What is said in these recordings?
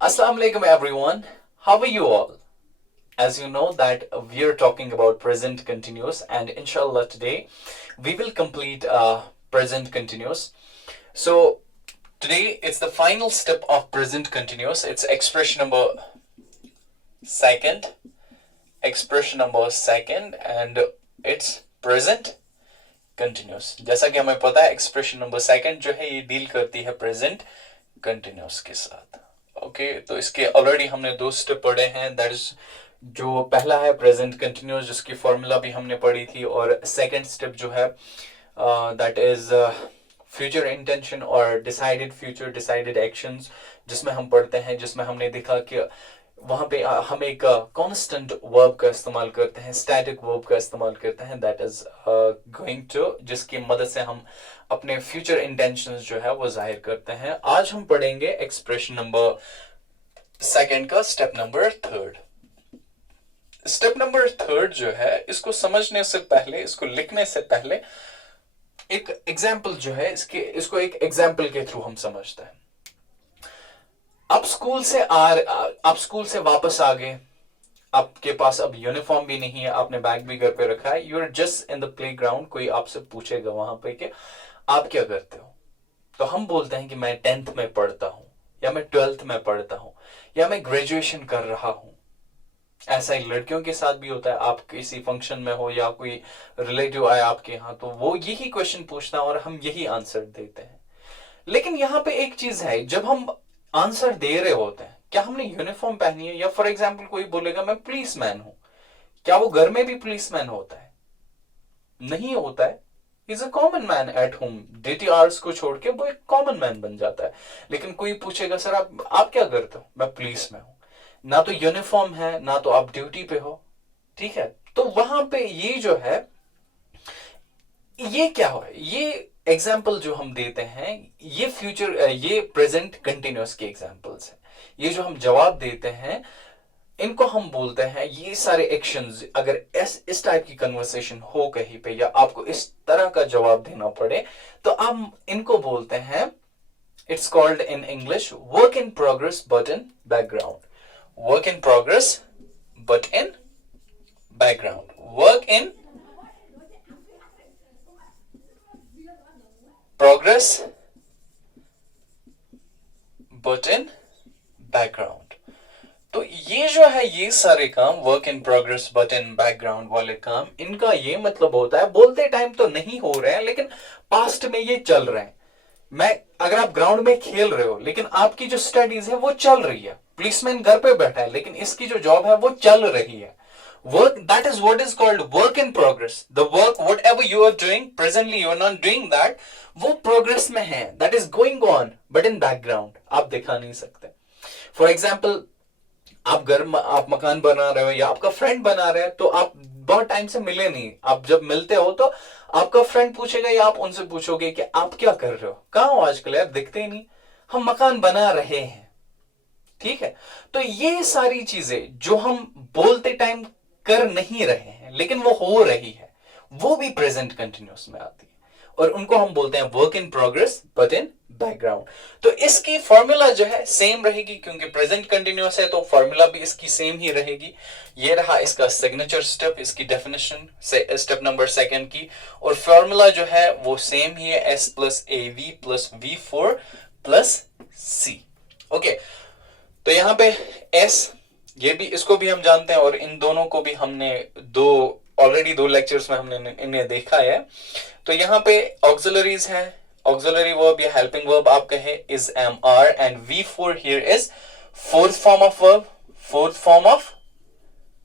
Assalamu alaikum everyone. How are you all? As you know that we are talking about present continuous and inshallah today we will complete present continuous. So today it's the final step of present continuous. It's expression number second and it's present continuous. जैसा कि हमें पता है expression number second जो है ये deal करती है प्रेजेंट कंटिन्यूस के साथ. ओके तो इसके ऑलरेडी हमने दो स्टेप पढ़े हैं. दैट इज जो पहला है प्रेजेंट कंटिन्यूस जिसकी फॉर्मूला भी हमने पढ़ी थी, और सेकंड स्टेप जो है दैट इज फ्यूचर इंटेंशन और डिसाइडेड फ्यूचर डिसाइडेड एक्शंस, जिसमें हम पढ़ते हैं, जिसमें हमने देखा कि वहां पे हम एक कांस्टेंट वर्ब का इस्तेमाल करते हैं, स्टैटिक वर्ब का इस्तेमाल करते हैं, दैट इज गोइंग टू, जिसकी मदद से हम अपने फ्यूचर इंटेंशंस जो है वो जाहिर करते हैं. आज हम पढ़ेंगे एक्सप्रेशन नंबर सेकंड का step number third. Step number third जो है इसको समझने से पहले, इसको लिखने से पहले एक एग्जाम्पल जो है इसको एक एग्जाम्पल के थ्रू हम समझते हैं. आप स्कूल से वापस आ गए, आपके पास अब यूनिफॉर्म भी नहीं है, आपने बैग भी घर पे रखा है, you are just in the playground. कोई आपसे पूछेगा वहां पे कि आप क्या करते हो, तो हम बोलते हैं कि मैं 10th में पढ़ता हूं, या मैं 12th में पढ़ता हूं, या मैं ग्रेजुएशन कर रहा हूं. ऐसा ही लड़कियों के साथ भी होता है. आप किसी फंक्शन में हो या कोई रिलेटिव आए आपके यहाँ, तो वो यही क्वेश्चन पूछता है और हम यही आंसर देते हैं. लेकिन यहाँ पे एक चीज है, जब हम आंसर दे रहे होते हैं, क्या हमने यूनिफॉर्म पहनी है? या फॉर एग्जाम्पल कोई बोलेगा मैं पुलिस मैन हूं, क्या वो घर में भी पुलिस मैन होता है? नहीं होता है. Is a common man at home. Duty hours को छोड़ के वो एक कॉमन मैन बन जाता है. लेकिन कोई पूछेगा सर आप क्या करते हो? मैं पुलिस में हूं. ना तो यूनिफॉर्म है, ना तो आप ड्यूटी पे हो. ठीक है, तो वहां पे ये जो है, ये क्या हो, ये एग्जाम्पल जो हम देते हैं ये प्रेजेंट कंटिन्यूअस के एग्जाम्पल्स हैं. ये जो हम जवाब देते हैं इनको हम बोलते हैं, ये सारे एक्शंस अगर इस टाइप की कन्वर्सेशन हो कहीं पे, या आपको इस तरह का जवाब देना पड़े, तो हम इनको बोलते हैं, it's called in English work in progress but in background. Work in progress but in background. Work in progress but in background. तो ये जो है, ये सारे काम work in progress but in background वाले काम, इनका ये मतलब होता है बोलते टाइम तो नहीं हो रहे हैं, लेकिन पास्ट में ये चल रहे हैं. अगर आप ग्राउंड में खेल रहे हो, लेकिन आपकी जो स्टडीज है वो चल रही है. पुलिसमैन घर पे बैठा है, लेकिन इसकी जो जॉब है वो चल रही है. Work, that is what is called work in progress. The work, whatever you are doing, presently you are not doing that, वो progress में है, that is going on, but in background. आप दिखा नहीं सकते. For example, आप मकान बना रहे हो या आपका फ्रेंड बना रहे हैं, तो आप बहुत टाइम से मिले नहीं. आप जब मिलते हो तो आपका फ्रेंड पूछेगा या आप उनसे पूछोगे कि आप क्या कर रहे हो, कहाँ हो आजकल यार, दिखते ही नहीं. हम मकान बना रहे हैं. ठीक है, तो ये सारी चीजें जो हम बोलते टाइम कर नहीं रहे हैं लेकिन वो हो रही है, वो भी प्रेजेंट कंटिन्यूअस में आती है, और उनको हम बोलते हैं work in progress but in background. तो इसकी फॉर्मूला जो है सेम रहेगी, क्योंकि प्रेजेंट कंटिन्यूअस है तो फॉर्मूला भी इसकी सेम ही रहेगी. ये रहा इसका सिग्नेचर स्टेप, इसकी डेफिनेशन स्टेप नंबर सेकंड की, और फॉर्मूला जो है वो सेम ही है, S plus AV plus V4 plus C. Okay, तो यहाँ पे S, ये भी, इसको भी हम जानते हैं, और इन दोनों को भी हमने ऑलरेडी दो लेक्चर्स में हमने इन्हें देखा है. तो यहाँ पे ऑक्सिलरीज है, ऑक्सिलरी वर्ब या हेल्पिंग वर्ब आप कहे is am are, and V4 here is fourth form of verb. Fourth form of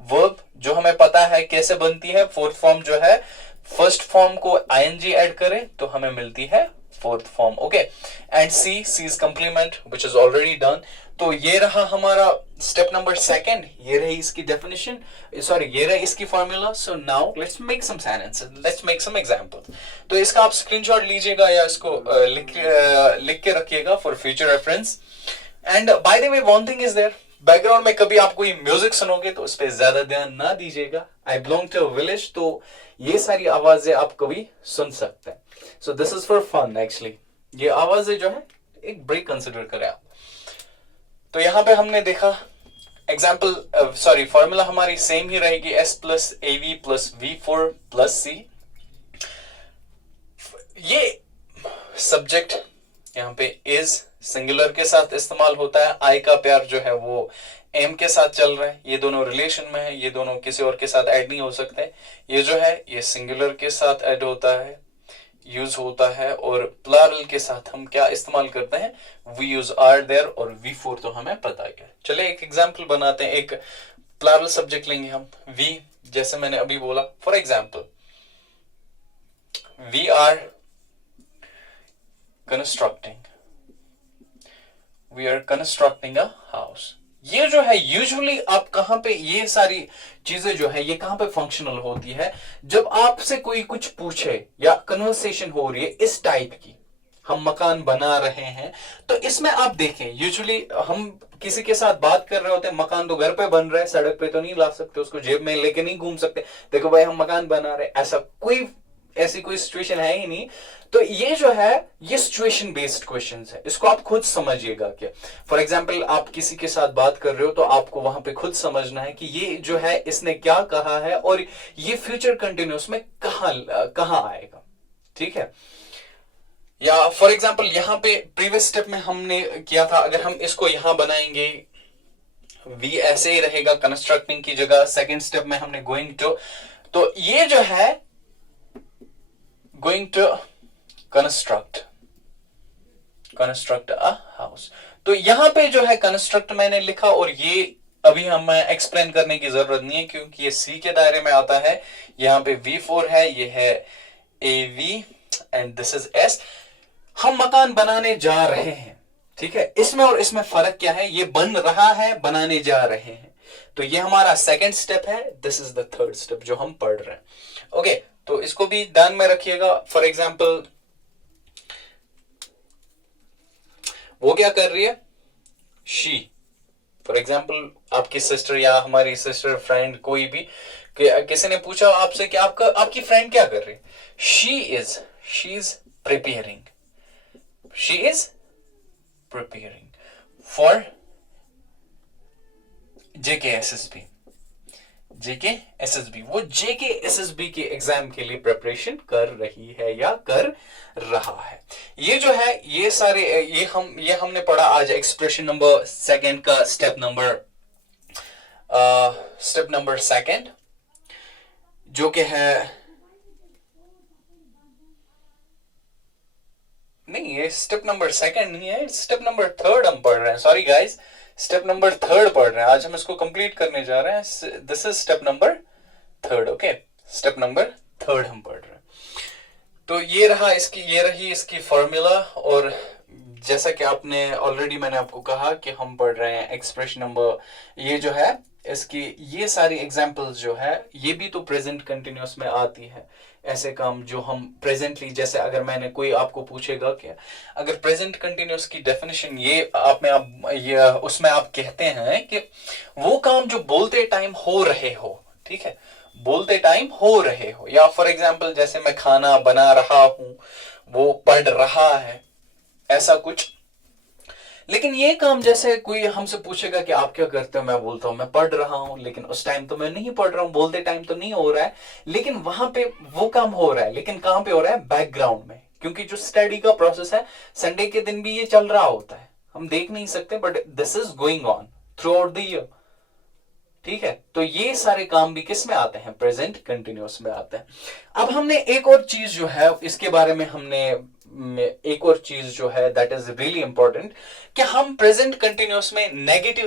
verb जो हमें पता है कैसे बनती है. फोर्थ फॉर्म जो है, फर्स्ट फॉर्म को ING ऐड करें तो हमें मिलती है fourth form. Okay, and C is complement which is already done. तो ये रहा हमारा स्टेप नंबर सेकंड, ये रही इसकी डेफिनेशन, सॉरी ये रही इसकी formula. So now let's make some sentences, let's make some example. तो इसका आप स्क्रीनशॉट लीजिएगा या इसको लिख के रखिएगा for future reference. And by the way one thing is there, background में कभी आप कोई म्यूजिक सुनोगे तो उस पर ज्यादा ध्यान ना दीजिएगा. I belong to a village, तो ये सारी आवाजें आप कभी सुन सकते हैं. So this is for fun actually. ये आवाजें जो है एक ब्रेक कंसिडर करें आप. तो यहां पे हमने देखा एग्जाम्पल सॉरी फॉर्मूला हमारी सेम ही रहेगी, S plus AV plus V4 plus C। ये सब्जेक्ट यहाँ पे इज सिंगुलर के साथ इस्तेमाल होता है, आई का प्यार जो है वो एम के साथ चल रहा है, ये दोनों रिलेशन में है, ये दोनों किसी और के साथ ऐड नहीं हो सकते। ये जो है ये सिंगुलर के साथ ऐड होता है, यूज होता है, और प्लरल के साथ हम क्या इस्तेमाल करते हैं, वी यूज आर देयर, और V4 तो हमें पता ही है। चले एक एग्जाम्पल बनाते हैं, एक प्लरल सब्जेक्ट लेंगे हम, वी, जैसे मैंने अभी बोला, for example we are constructing a house. ये जो है यूजुअली आप कहां पे, ये सारी चीजें जो है ये कहां पे फंक्शनल होती है, जब आपसे कोई कुछ पूछे या कन्वर्सेशन हो रही है इस टाइप की, हम मकान बना रहे हैं, तो इसमें आप देखें यूजुअली हम किसी के साथ बात कर रहे होते हैं, मकान तो घर पे बन रहा है, सड़क पे तो नहीं ला सकते, उसको जेब में लेके नहीं घूम सकते, देखो भाई हम मकान बना रहे हैं, ऐसी कोई सिचुएशन है ही नहीं। तो ये जो है ये सिचुएशन बेस्ड क्वेश्चंस है, इसको आप खुद समझिएगा। क्या फॉर एग्जांपल आप किसी के साथ बात कर रहे हो तो आपको वहां पे खुद समझना है कि ये जो है इसने क्या कहा है और ये फ्यूचर कंटिन्यूस में कहां आएगा, ठीक है। या फॉर एग्जांपल यहां पे प्रीवियस स्टेप में हमने किया था, अगर हम इसको यहां बनाएंगे वी ऐसे ही रहेगा कंस्ट्रक्टिंग की जगह, सेकेंड स्टेप में हमने गोइंग टू, तो ये जो है going to construct a house, तो यहां पे जो है कंस्ट्रक्ट मैंने लिखा, और ये अभी हम एक्सप्लेन करने की जरूरत नहीं है क्योंकि ये सी के दायरे में आता है। यहां पे V4 है, ये है AV and this is S। हम मकान बनाने जा रहे हैं, ठीक है, इसमें और इसमें फर्क क्या है, ये बन रहा है, बनाने जा रहे हैं, तो ये हमारा सेकंड स्टेप है, this is the third step जो हम पढ़ रहे हैं। ओके, तो इसको भी ध्यान में रखिएगा। फॉर एग्जाम्पल वो क्या कर रही है, शी, फॉर एग्जाम्पल आपकी सिस्टर या हमारी सिस्टर, फ्रेंड, कोई भी, किसी ने पूछा आपसे कि आपकी फ्रेंड क्या कर रही है, she is preparing for JKSSB, वो JKSSB के एग्जाम के लिए प्रिपरेशन कर रही है या कर रहा है। ये जो है ये सारे ये हमने पढ़ा आज एक्सप्रेशन नंबर सेकंड का स्टेप नंबर सेकंड, जो कि है, नहीं ये स्टेप नंबर सेकंड नहीं है, स्टेप नंबर थर्ड हम पढ़ रहे हैं, sorry guys, step number third पढ़ रहे हैं आज हम, इसको कंप्लीट करने जा रहे हैं, this is step number third. Okay, step number third हम पढ़ रहे हैं। तो ये रही इसकी फॉर्मूला, और जैसा कि आपने ऑलरेडी मैंने आपको कहा कि हम पढ़ रहे हैं एक्सप्रेशन नंबर, ये जो है इसकी ये सारी एग्जांपल्स जो है ये भी तो प्रेजेंट कंटिन्यूअस में आती है, ऐसे काम जो हम प्रेजेंटली, जैसे अगर मैंने कोई आपको पूछेगा कि अगर प्रेजेंट कंटिन्यूअस की डेफिनेशन ये उसमें आप कहते हैं कि वो काम जो बोलते टाइम हो रहे हो, ठीक है, बोलते टाइम हो रहे हो, या फॉर एग्जांपल जैसे मैं खाना बना रहा हूं, वो पढ़ रहा है, ऐसा कुछ। लेकिन ये काम जैसे कोई हमसे पूछेगा कि आप क्या करते हो, मैं बोलता हूं मैं पढ़ रहा हूं, लेकिन उस टाइम तो मैं नहीं पढ़ रहा हूं, बोलते टाइम तो नहीं हो रहा है, लेकिन वहां पे वो काम हो रहा है, लेकिन कहां पे हो रहा है, बैकग्राउंड में, क्योंकि जो स्टडी का प्रोसेस है संडे के दिन भी ये चल रहा होता है, हम देख नहीं सकते, but this is going on through out the year, ठीक है। तो ये सारे काम भी किस में आते हैं, प्रेजेंट कंटिन्यूअस में आते हैं। अब हमने एक और चीज जो है इसके बारे में हमने एक और चीज जो है दैट इज रियली इंपॉर्टेंट, कि हम प्रेजेंट कंटिन्यूअस में नेगेटिव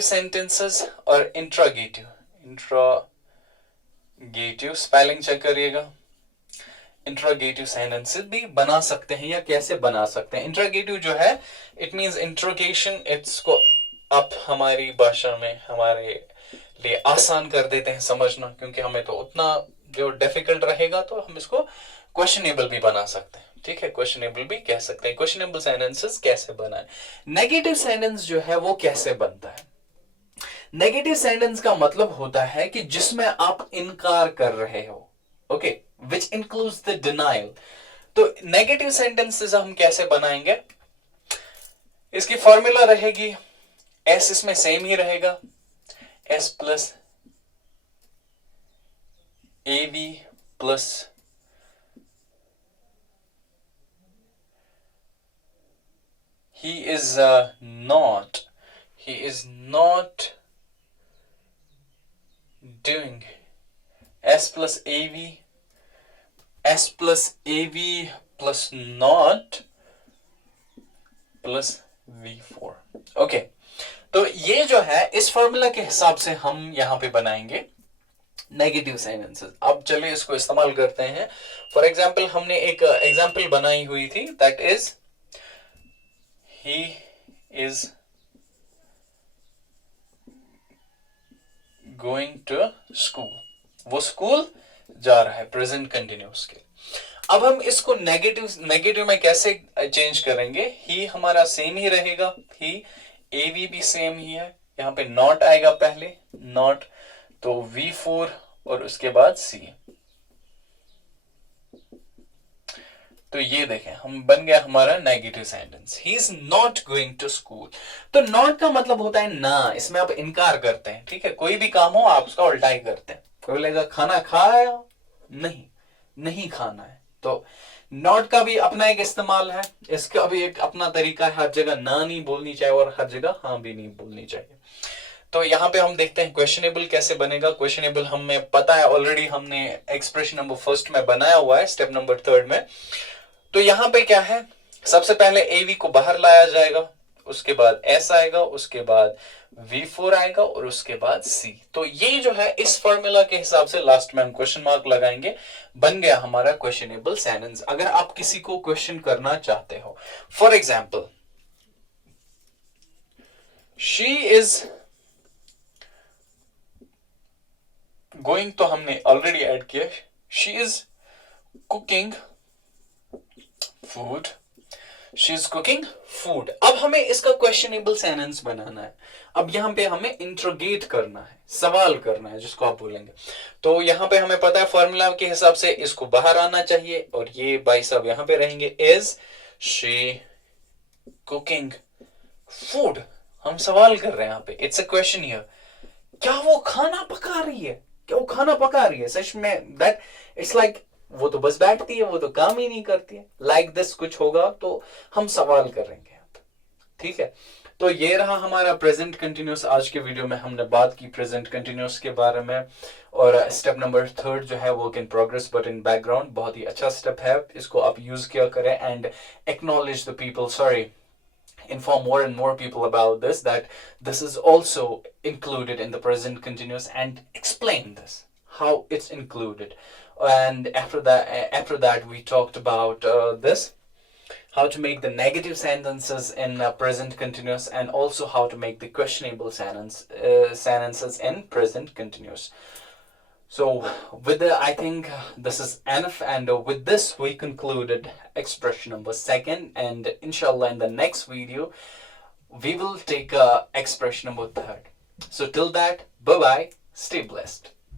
सेंटेंसेस और इंट्रोगेटिव स्पेलिंग चेक करिएगा, इंट्रोगेटिव सेंटेंसेस भी बना सकते हैं, या कैसे बना सकते हैं। इंट्रोगेटिव जो है इट मींस इंट्रोगेशन, इसको आप हमारी भाषा में हमारे लिए आसान कर देते हैं समझना, क्योंकि हमें तो उतना जो डिफिकल्ट रहेगा तो हम इसको क्वेश्चनेबल भी बना सकते हैं, ठीक है, क्वेश्चनेबल भी कह सकते हैं। क्वेश्चनेबल सेंटेंसेस कैसे बनाएं, नेगेटिव सेंटेंस जो है वो कैसे बनता है। नेगेटिव सेंटेंस का मतलब होता है कि जिसमें आप इनकार कर रहे हो, okay, which includes the denial. तो नेगेटिव सेंटेंसेस हम कैसे बनाएंगे, इसकी फॉर्मूला रहेगी s इसमें सेम ही रहेगा, s plus av plus he is not doing s plus av plus not plus v4। Okay, तो ये जो है इस फॉर्मूला के हिसाब से हम यहां पे बनाएंगे नेगेटिव सेंटेंसेस। अब चलिए इसको इस्तेमाल करते हैं। फॉर एग्जाम्पल हमने एक एग्जाम्पल बनाई हुई थी, that is he is going to school। वो स्कूल जा रहा है, प्रेजेंट कंटिन्यूस के। अब हम इसको नेगेटिव में कैसे चेंज करेंगे? ही हमारा सेम ही रहेगा, ही एवी भी सेम ही है, यहाँ पे नॉट आएगा पहले, नॉट तो V4 और उसके बाद C। तो ये देखें, हम बन गया हमारा negative sentence, he is not going to school. तो नॉट का मतलब होता है ना, इसमें आप इनकार करते हैं, ठीक है। कोई भी काम हो आप उसका उल्टा ही करते हैं। कोई बोलेगा खाना खाया, नहीं खाना है, तो नॉट का भी अपना एक इस्तेमाल है, इसका भी एक अपना तरीका है। हर जगह ना नहीं बोलनी चाहिए और हर जगह हाँ भी नहीं बोलनी चाहिए। तो यहाँ पे हम देखते हैं क्वेश्चनेबल कैसे बनेगा। क्वेश्चनेबल हमें पता है ऑलरेडी, हमने एक्सप्रेशन नंबर फर्स्ट में बनाया हुआ है, स्टेप नंबर थर्ड में। तो यहाँ पे क्या है, सबसे पहले एवी को बाहर लाया जाएगा, उसके बाद एस आएगा, उसके बाद V4 आएगा और उसके बाद C। तो ये जो है इस फॉर्मूला के हिसाब से लास्ट में हम क्वेश्चन मार्क लगाएंगे, बन गया हमारा क्वेश्चनेबल सेंटेंस। अगर आप किसी को क्वेश्चन करना चाहते हो, for example she is going, तो हमने ऑलरेडी ऐड किया, she is cooking food, she is cooking food. अब हमें इसका क्वेश्चनेबल सेंटेंस बनाना है। अब यहां पे हमें इंट्रोगेट करना है, सवाल करना है जिसको आप बोलेंगे। तो यहां पे हमें पता है फॉर्मूला के हिसाब से इसको बाहर आना चाहिए और ये भाई साहब यहां पे रहेंगे, इज शी कुकिंग फूड। हम सवाल कर रहे हैं यहाँ पे, इट्स अ क्वेश्चन हियर। क्या वो खाना पका रही है? क्या वो खाना पका रही है सच में? दैट इट्स लाइक वो तो बस बैठती है, वो तो काम ही नहीं करती है, लाइक दिस कुछ होगा। तो हम सवाल करेंगे यहाँ पे, ठीक है। तो ये रहा हमारा प्रेजेंट कंटिन्यूस। आज के वीडियो में हमने बात की प्रेजेंट कंटिन्यूस के बारे में, और स्टेप नंबर थर्ड जो है work in progress but in background, बहुत ही अच्छा स्टेप है, इसको आप यूज किया करें। And acknowledge the people, sorry, inform more and more people about this, that this is also included in the present continuous, and explain this, how it's included. And after that we talked about this, how to make the negative sentences in present continuous, and also how to make the questionable sentences in present continuous. So with I think this is enough, and with this we concluded expression number second, and inshallah in the next video we will take expression number third. So till that, bye bye, stay blessed.